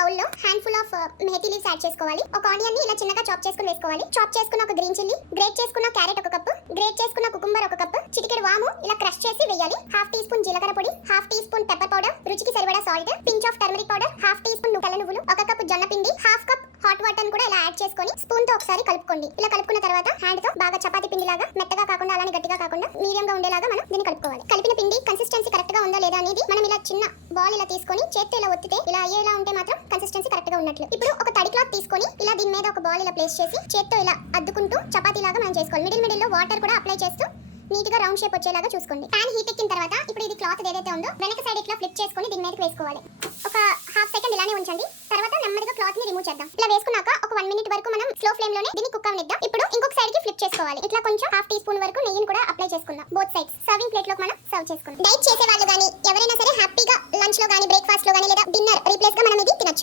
Bowl లో handful of methi leaves add చేసుకోవాలి. ఒక ఆనియన్ ని ఇలా చిన్నగా చాప్ చేసుకుని వేసుకోవాలి. చాప్ చేసుకున్న ఒక గ్రీన్ చిల్లీ, గ్రేట్ చేసుకున్న క్యారెట్ ఒక కప్పు, గ్రేట్ చేసుకున్న కుకుంబర్ ఒక కప్పు, చిటికెడు వాము ఇలా క్రష్ చేసి వేయాలి. హాఫ్ టీ స్పూన్ జీలకర్ర పొడి, half teaspoon pepper powder, రుచికి సరిపడా salt, pinch of turmeric powder, half teaspoon తెల్ల నువ్వులు, ఒక కప్పు జొన్న పిండి, హాఫ్ కప్ హాట్ వాటర్ కూడా ఇలా యాడ్ చేసుకొని స్పూన్ తో ఒకసారి కలుపుకోండి. ఇలా కలుపుకున్న తర్వాత హ్యాండ్ తో బాగా చపాతీ పిండి లాగా మెత్తగా కాకుండా అలానే గట్టిగా కాకుండా మీడియం గా ఉండేలాగా మనం దీన్ని కలుపుకోవాలి. కలిపిన పిండి కన్సిస్టెన్సీ కరెక్ట్ గా ఉందా లేదా అనేది మనం ఇలా చిన్న బాల్ ఇలా తీసుకొని చేత్తో ఇలా ఒత్తితే ఇలా అయ్యేలా ఉంటే మాత్రం కన్సిస్టెన్సీ కరెక్ట్ గా ఉన్నట్లు. ఇప్పుడు ఒక తడి క్లాత్ తీసుకొని ఇలా దీని మీద ఒక బాల్ ఇలా ప్లేస్ చేసి చేత్తో ఇలా అద్దుకుంటూ చపాతీ లాగా మనం చేసుకోవాలి. మిడిల్ లో వాటర్ కూడా అప్లై చేస్తూ నీట్ గా రౌండ్ షేప్ వచ్చేలాగా చూసుకోండి. పాన్ హీట్ ఎక్కిన తర్వాత ఇప్పుడు ఇది క్లాత్ ఏదైతే ఉందో వెనక సైడ్ ఇట్లా ఫ్లిప్ చేసుకొని దీని మీదకి వేసుకోవాలి. ఒక హాఫ్ సెకండ్ ఇలానే ఉంచండి. తర్వాత నెమ్మదిగా క్లాత్ ని రిమూవ్ చేద్దాం. ఇలా వేసుకున్నాక ఒక 1 మినిట్ వరకు మనం స్లో ఫ్లేమ్ లోనే దీన్ని కుక్ అవనిద్దాం. ఇప్పుడు ఇంకొక సైడ్ కి ఫ్లిప్ చేసుకోవాలి. ఇట్లా కొంచెం హాఫ్ టీ స్పూన్ వరకు నెయ్యిని కూడా అప్లై చేసుకుందాం. బోత్ సైడ్స్ సర్వింగ్ ప్లేట్ లోకి మనం సర్వ్ చేసుకుందాం. డైట్ చేసే వాళ్ళు గానీ ఎవరైనా సరే హ్యాపీగా లంచ్ లో గానీ బ్రేక్ఫాస్ట్ లో గానీ లేదా డిన్నర్ రీప్లేస్ గా మనం ఇది తినొచ్చు.